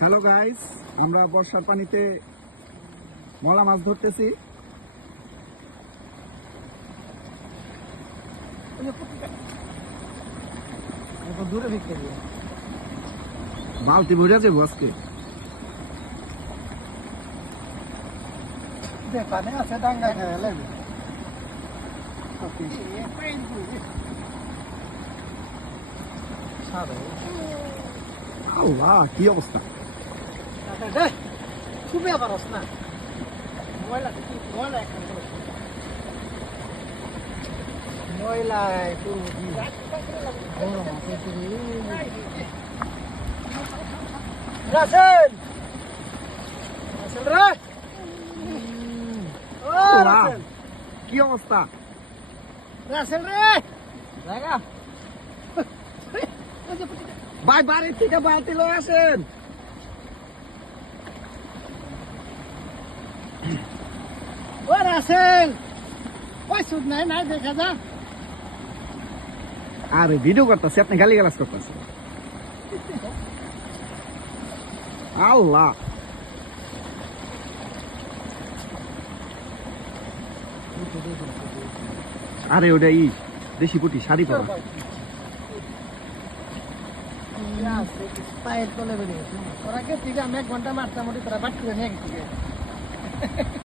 Hello guys, আমরা বর্ষার পানিতে মলা মাছ ধরতেছি। বালতি ভরে যাবো আজকে। আল্লাহ, কি অবস্থা! খুবই আবার না ময়লায় রাসেল রাসেল রে ও আল্লাহ, রাসেল কি অবস্থা! রাসেল রে জায়গা ভাই, বাড়ির থেকে বালতি লয়ে আসেন। ও রাসেল ওই সুদ নাই নাই দেখা যা আরে ভিডিও করতেছি, আপনি গালি গালাজ করতেছেন। আল্লাহ, আরে ওটা দেশি পুটি শাড়ি পরা। পায়ের তলে বেরিয়েছে ওরা কে ঠিক আমি 1 ঘন্টা মারতাম ওটি তোরা বাট করে নিয়ে গেছি